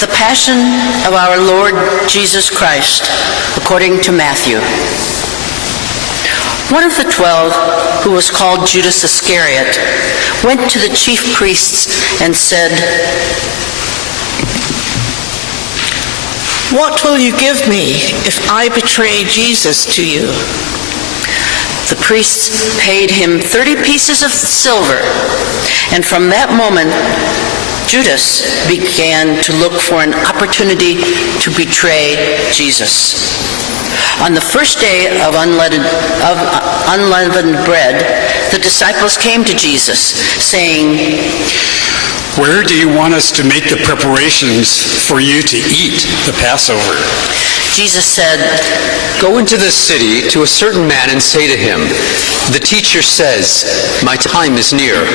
The Passion of our Lord Jesus Christ, according to Matthew. One of the 12, who was called Judas Iscariot, went to the chief priests and said, "What will you give me if I betray Jesus to you?" The priests paid him 30 pieces of silver, and from that moment, Judas began to look for an opportunity to betray Jesus. On the first day of unleavened bread, the disciples came to Jesus, saying, "Where do you want us to make the preparations for you to eat the Passover?" Jesus said, "Go into the city to a certain man and say to him, 'The teacher says, my time is near.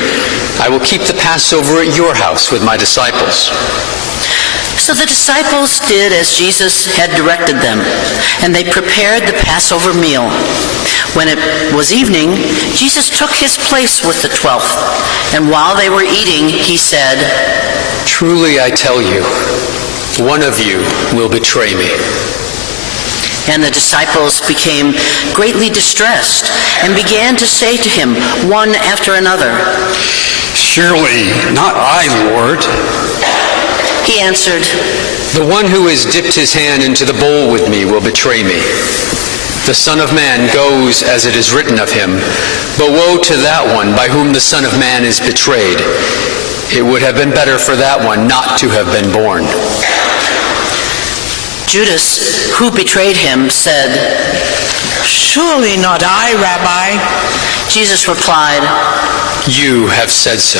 I will keep the Passover at your house with my disciples.'" So the disciples did as Jesus had directed them, and they prepared the Passover meal. When it was evening, Jesus took his place with the 12, and while they were eating, he said, "Truly I tell you, one of you will betray me." And the disciples became greatly distressed and began to say to him, one after another, "Surely not I, Lord." He answered, "The one who has dipped his hand into the bowl with me will betray me. The Son of Man goes as it is written of him, but woe to that one by whom the Son of Man is betrayed. It would have been better for that one not to have been born." Judas, who betrayed him, said, "Surely not I, Rabbi." Jesus replied, "You have said so."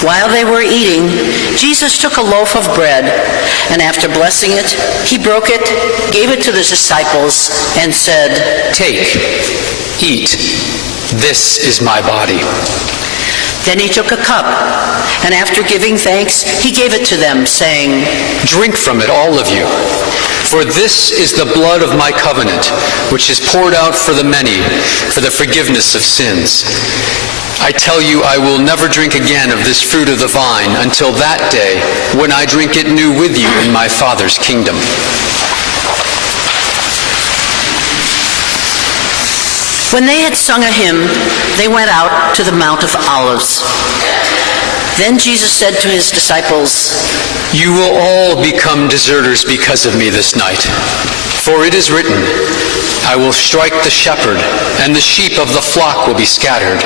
While they were eating, Jesus took a loaf of bread, and after blessing it, he broke it, gave it to the disciples, and said, "Take, eat. This is my body." Then he took a cup, and after giving thanks, he gave it to them, saying, "Drink from it, all of you. For this is the blood of my covenant, which is poured out for the many for the forgiveness of sins. I tell you, I will never drink again of this fruit of the vine until that day when I drink it new with you in my Father's kingdom." When they had sung a hymn, they went out to the Mount of Olives. Then Jesus said to his disciples, "You will all become deserters because of me this night. For it is written, I will strike the shepherd, and the sheep of the flock will be scattered.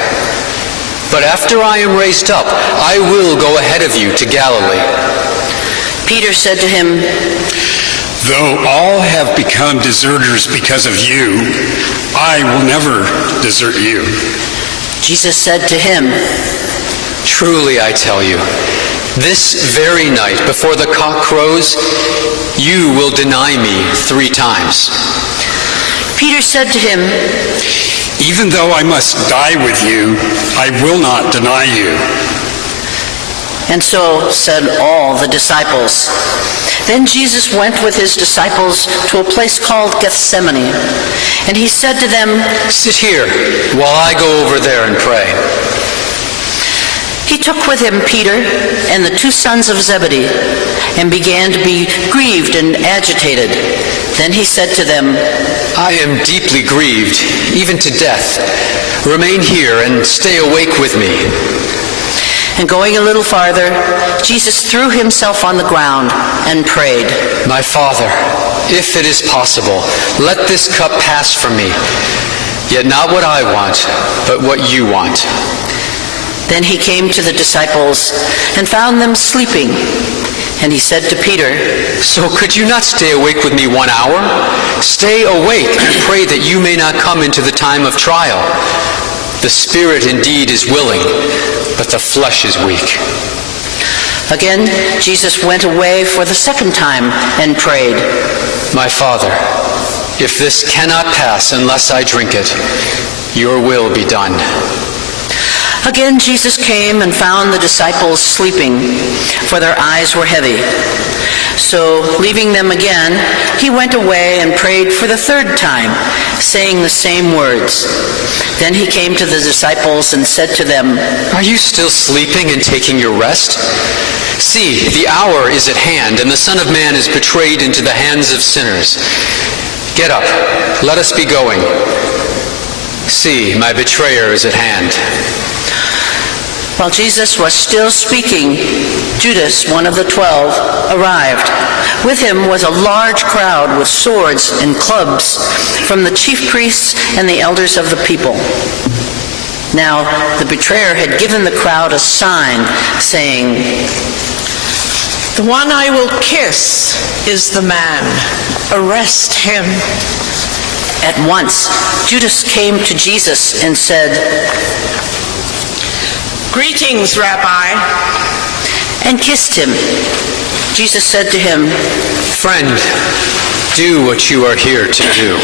But after I am raised up, I will go ahead of you to Galilee." Peter said to him, "Though all have become deserters because of you, I will never desert you." Jesus said to him, "Truly I tell you, this very night before the cock crows, you will deny me 3 times. Peter said to him, "Even though I must die with you, I will not deny you." And so said all the disciples. Then Jesus went with his disciples to a place called Gethsemane, and he said to them, "Sit here while I go over there and pray." He took with him Peter and the 2 sons of Zebedee, and began to be grieved and agitated. Then he said to them, "I am deeply grieved, even to death. Remain here and stay awake with me." And going a little farther, Jesus threw himself on the ground and prayed, "My Father, if it is possible, let this cup pass from me. Yet not what I want, but what you want." Then he came to the disciples and found them sleeping. And he said to Peter, "So could you not stay awake with me 1 hour? Stay awake and pray that you may not come into the time of trial. The spirit indeed is willing, but the flesh is weak." Again, Jesus went away for the second time and prayed, "My Father, if this cannot pass unless I drink it, your will be done." Again Jesus came and found the disciples sleeping, for their eyes were heavy. So, leaving them again, he went away and prayed for the third time, saying the same words. Then he came to the disciples and said to them, Are you still sleeping and taking your rest? See, the hour is at hand, and the Son of Man is betrayed into the hands of sinners. Get up, let us be going. See, my betrayer is at hand. While Jesus was still speaking, Judas, one of the 12, arrived. With him was a large crowd with swords and clubs from the chief priests and the elders of the people. Now the betrayer had given the crowd a sign, saying, The one I will kiss is the man. Arrest him. At once Judas came to Jesus and said, Greetings, Rabbi. and kissed him. Jesus said to him, Friend, do what you are here to do.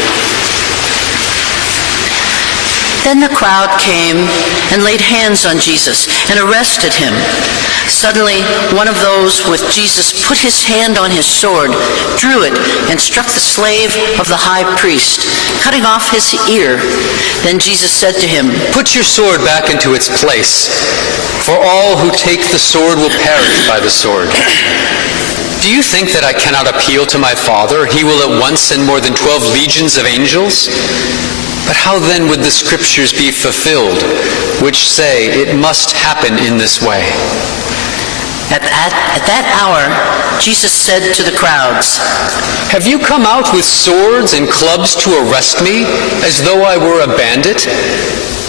Then the crowd came and laid hands on Jesus and arrested him. Suddenly, one of those with Jesus put his hand on his sword, drew it, and struck the slave of the high priest, cutting off his ear. Then Jesus said to him, Put your sword back into its place, for all who take the sword will perish by the sword. Do you think that I cannot appeal to my Father? He will at once send more than 12 legions of angels? But how then would the Scriptures be fulfilled, which say it must happen in this way? At that hour, Jesus said to the crowds, Have you come out with swords and clubs to arrest me, as though I were a bandit?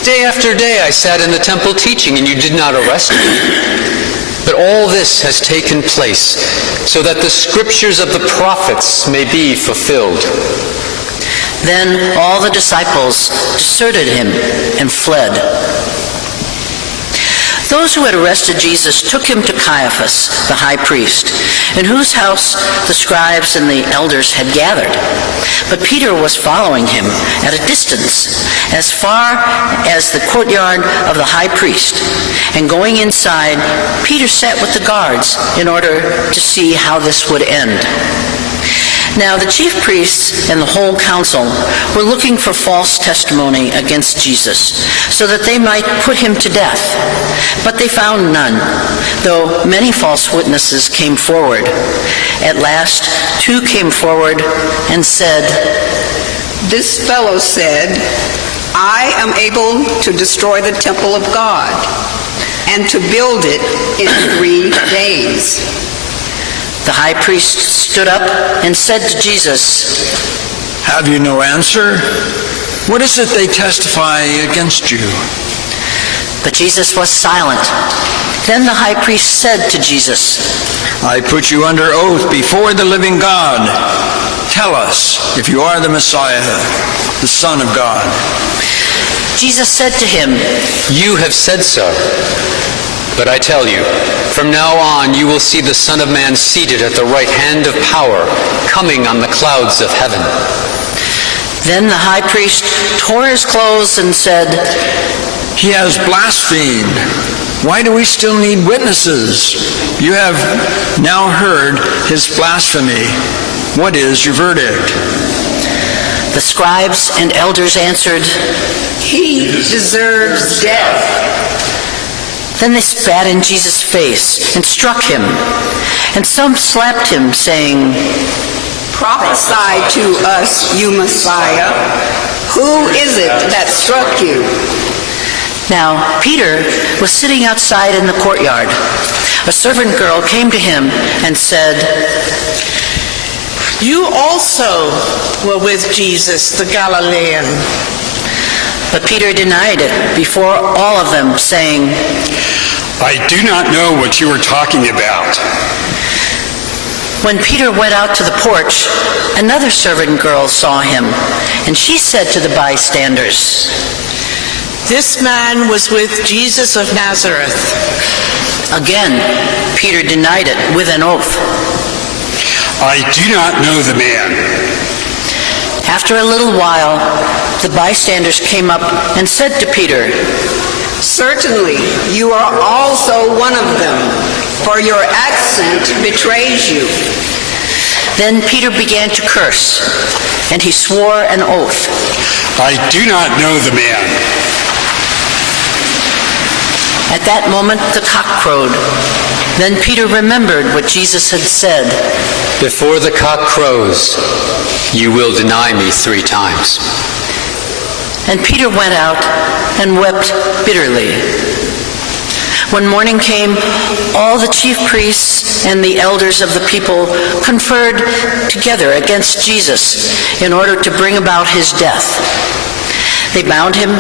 Day after day I sat in the temple teaching, and you did not arrest me. But all this has taken place, so that the Scriptures of the prophets may be fulfilled. Then all the disciples deserted him and fled. Those who had arrested Jesus took him to Caiaphas, the high priest, in whose house the scribes and the elders had gathered. But Peter was following him at a distance, as far as the courtyard of the high priest. And going inside, Peter sat with the guards in order to see how this would end. Now the chief priests and the whole council were looking for false testimony against Jesus, so that they might put him to death. But they found none, though many false witnesses came forward. At last, 2 came forward and said, This fellow said, I am able to destroy the temple of God and to build it in 3 days. The high priest stood up and said to Jesus, Have you no answer? What is it they testify against you? But Jesus was silent. Then the high priest said to Jesus, I put you under oath before the living God. Tell us if you are the Messiah, the Son of God. Jesus said to him, You have said so. But I tell you, from now on you will see the Son of Man seated at the right hand of power, coming on the clouds of heaven. Then the high priest tore his clothes and said, He has blasphemed. Why do we still need witnesses? You have now heard his blasphemy. What is your verdict? The scribes and elders answered, He deserves death. Then they spat in Jesus' face and struck him, and some slapped him, saying, Prophesy to us, you Messiah. Who is it that struck you? Now Peter was sitting outside in the courtyard. A servant girl came to him and said, You also were with Jesus, the Galilean. But Peter denied it before all of them, saying, I do not know what you are talking about. When Peter went out to the porch, another servant girl saw him, and she said to the bystanders, This man was with Jesus of Nazareth. Again, Peter denied it with an oath. I do not know the man. After a little while, the bystanders came up and said to Peter, Certainly, you are also one of them, for your accent betrays you. Then Peter began to curse, and he swore an oath. I do not know the man. At that moment the cock crowed. Then Peter remembered what Jesus had said. Before the cock crows, you will deny me 3 times. And Peter went out and wept bitterly. When morning came, all the chief priests and the elders of the people conferred together against Jesus in order to bring about his death. They bound him,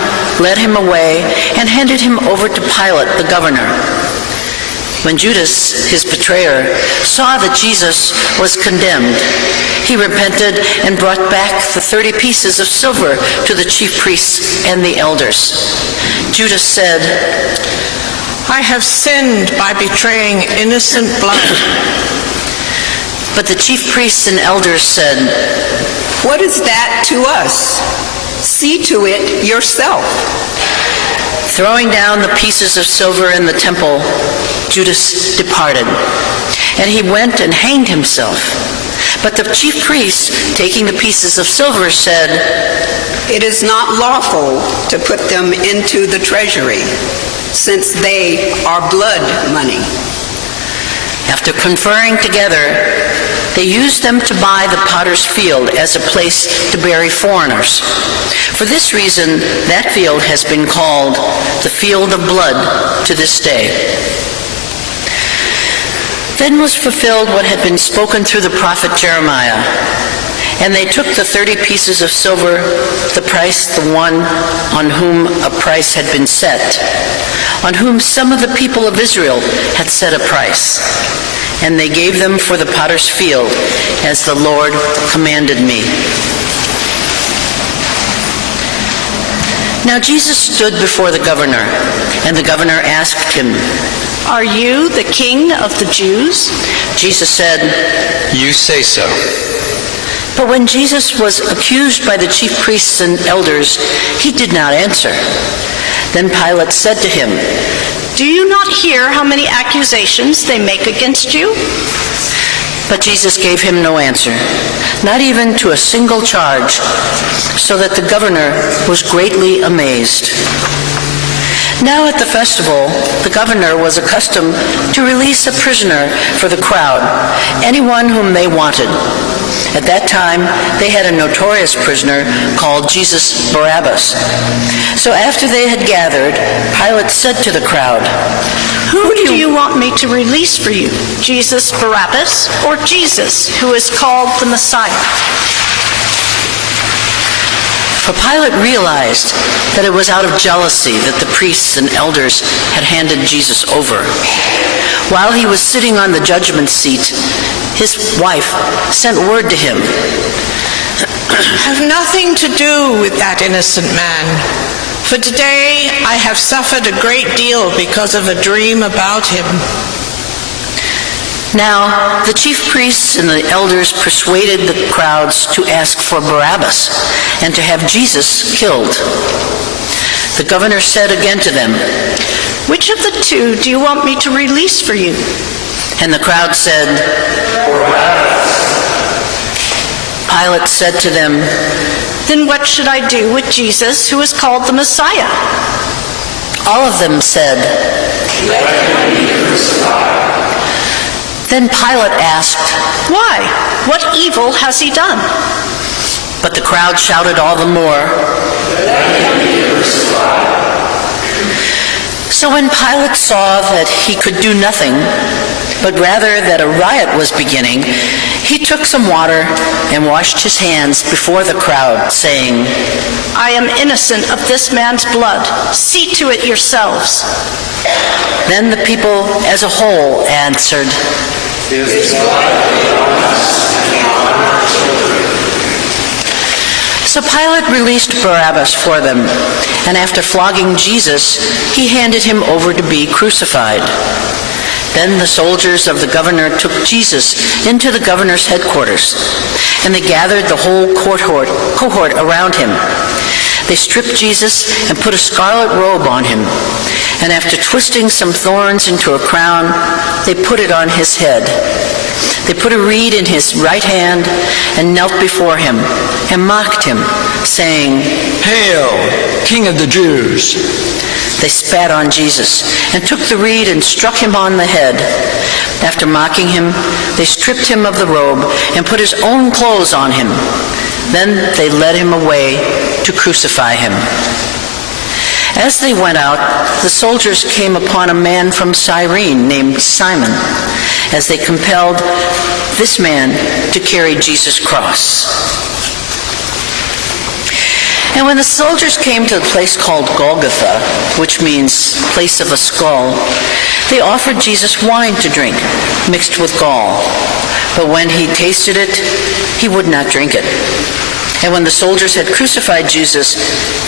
led him away, and handed him over to Pilate, the governor. When Judas, his betrayer, saw that Jesus was condemned, he repented and brought back the 30 pieces of silver to the chief priests and the elders. Judas said, I have sinned by betraying innocent blood. But the chief priests and elders said, What is that to us? See to it yourself. Throwing down the pieces of silver in the temple, Judas departed, and he went and hanged himself. But the chief priests, taking the pieces of silver, said, It is not lawful to put them into the treasury, since they are blood money. After conferring together, they used them to buy the potter's field as a place to bury foreigners. For this reason, that field has been called the Field of Blood to this day. Then was fulfilled what had been spoken through the prophet Jeremiah. And they took the 30 pieces of silver, the price, the one on whom a price had been set, on whom some of the people of Israel had set a price. And they gave them for the potter's field, as the Lord commanded me. Now Jesus stood before the governor, and the governor asked him, Are you the king of the Jews? Jesus said, You say so. But when Jesus was accused by the chief priests and elders, he did not answer. Then Pilate said to him, Do you not hear how many accusations they make against you? But Jesus gave him no answer, not even to a single charge, so that the governor was greatly amazed. Now at the festival, the governor was accustomed to release a prisoner for the crowd, anyone whom they wanted. At that time, they had a notorious prisoner called Jesus Barabbas. So after they had gathered, Pilate said to the crowd, Who do you want me to release for you, Jesus Barabbas or Jesus, who is called the Messiah? For Pilate realized that it was out of jealousy that the priests and elders had handed Jesus over. While he was sitting on the judgment seat, his wife sent word to him, Have nothing to do with that innocent man. For today I have suffered a great deal because of a dream about him. Now, the chief priests and the elders persuaded the crowds to ask for Barabbas and to have Jesus killed. The governor said again to them, Which of the two do you want me to release for you? And the crowd said, Barabbas. Pilate said to them, Then what should I do with Jesus, who is called the Messiah? All of them said, Let him be crucified. Then Pilate asked, Why? What evil has he done? But the crowd shouted all the more, Let him be crucified. So when Pilate saw that he could do nothing, but rather that a riot was beginning, he took some water and washed his hands before the crowd, saying, I am innocent of this man's blood. See to it yourselves. Then the people as a whole answered, His blood be on us and on our children. So Pilate released Barabbas for them, and after flogging Jesus, he handed him over to be crucified. Then the soldiers of the governor took Jesus into the governor's headquarters, and they gathered the whole cohort around him. they stripped Jesus and put a scarlet robe on him. And after twisting some thorns into a crown, they put it on his head. They put a reed in his right hand and knelt before him and mocked him, saying, "Hail, King of the Jews!" They spat on Jesus and took the reed and struck him on the head. After mocking him, they stripped him of the robe and put his own clothes on him. Then they led him away to crucify him. As they went out, the soldiers came upon a man from Cyrene named Simon, as they compelled this man to carry Jesus' cross. And when the soldiers came to the place called Golgotha, which means place of a skull, they offered Jesus wine to drink, mixed with gall. But when he tasted it, he would not drink it. And when the soldiers had crucified Jesus,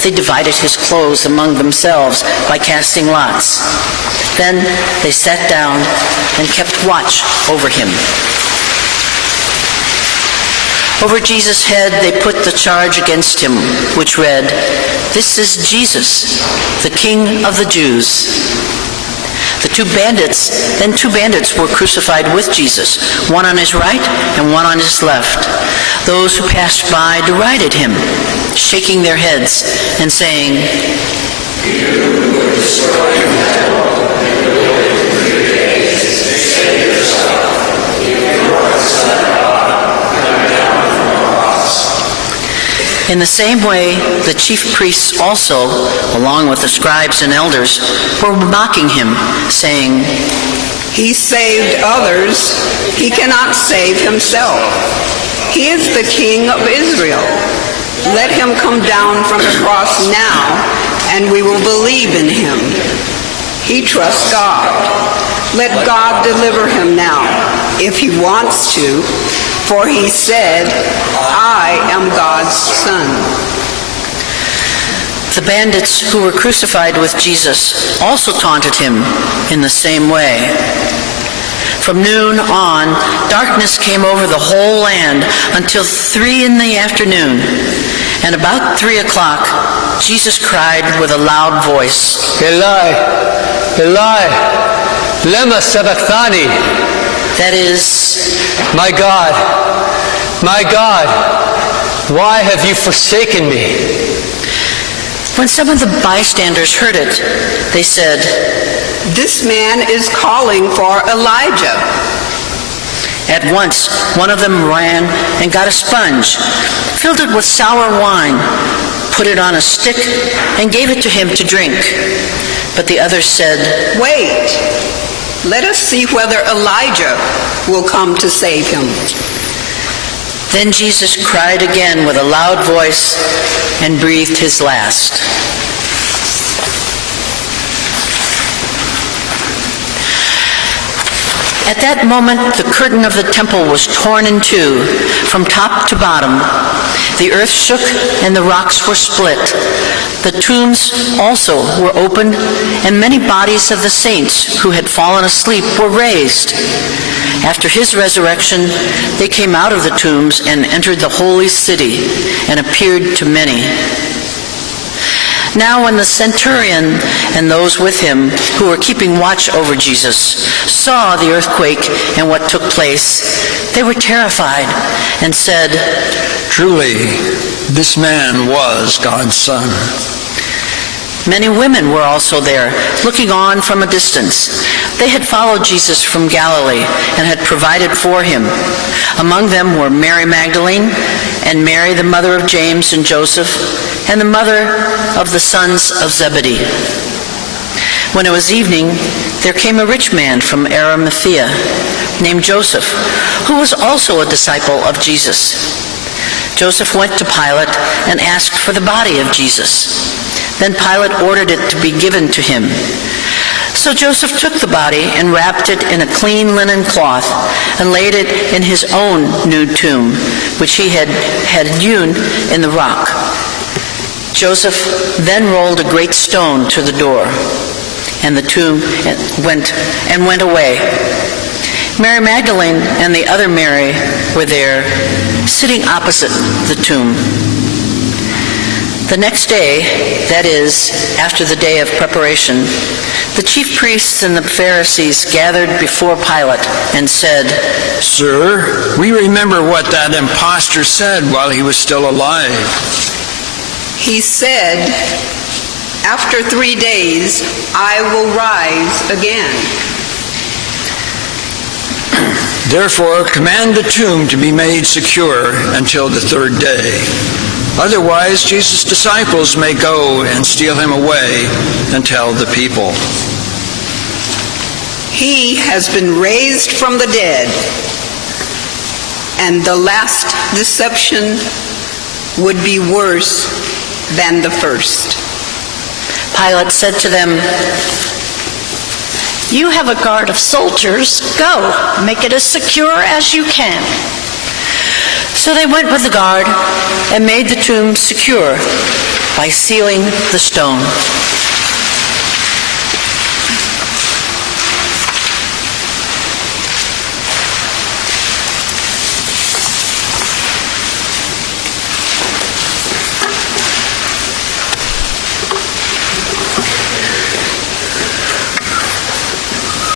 they divided his clothes among themselves by casting lots. Then they sat down and kept watch over him. Over Jesus' head they put the charge against him, which read, "This is Jesus, the King of the Jews." Two bandits were crucified with Jesus, one on his right and one on his left. Those who passed by derided him, shaking their heads and saying, "You would destroy the temple and rebuild it in 3 days. Save yourself. If you are the Son of God, come down from the cross." In the same way, the chief priests also, along with the scribes and elders, were mocking him, saying, He saved others. He cannot save himself. He is the King of Israel. Let him come down from the cross now, and we will believe in him. He trusts God. Let God deliver him now, if he wants to, for he said, "I am God's son." The bandits who were crucified with Jesus also taunted him in the same way. From noon on, darkness came over the whole land until 3 p.m. And about 3 o'clock, Jesus cried with a loud voice, Eli, Eli, lema sabachthani. That is, my God, why have you forsaken me? when some of the bystanders heard it, they said, "This man is calling for Elijah." At once, one of them ran and got a sponge, filled it with sour wine, put it on a stick, and gave it to him to drink. But the others said, "Wait, let us see whether Elijah will come to save him." Then Jesus cried again with a loud voice and breathed his last. At that moment, the curtain of the temple was torn in two, from top to bottom. The earth shook and the rocks were split. The tombs also were opened, and many bodies of the saints who had fallen asleep were raised. After his resurrection, they came out of the tombs and entered the holy city and appeared to many. Now when the centurion and those with him who were keeping watch over Jesus saw the earthquake and what took place, they were terrified and said, "Truly, this man was God's son." Many women were also there, looking on from a distance. They had followed Jesus from Galilee and had provided for him. Among them were Mary Magdalene and Mary, the mother of James and Joseph, and the mother of the sons of Zebedee. When it was evening, there came a rich man from Arimathea named Joseph, who was also a disciple of Jesus. Joseph went to Pilate and asked for the body of Jesus. Then Pilate ordered it to be given to him. So Joseph took the body and wrapped it in a clean linen cloth and laid it in his own new tomb, which he had hewn in the rock. Joseph then rolled a great stone to the door, and the tomb went away. Mary Magdalene and the other Mary were there, sitting opposite the tomb. The next day, that is, after the day of preparation, the chief priests and the Pharisees gathered before Pilate and said, "Sir, we remember what that impostor said while he was still alive. He said, 'After 3 days, I will rise again.' Therefore, command the tomb to be made secure until the 3rd day. Otherwise, Jesus' disciples may go and steal him away and tell the people." He has been raised from the dead, and the last deception would be worse than the first. Pilate said to them, You have a guard of soldiers. Go, make it as secure as you can. So they went with the guard and made the tomb secure by sealing the stone.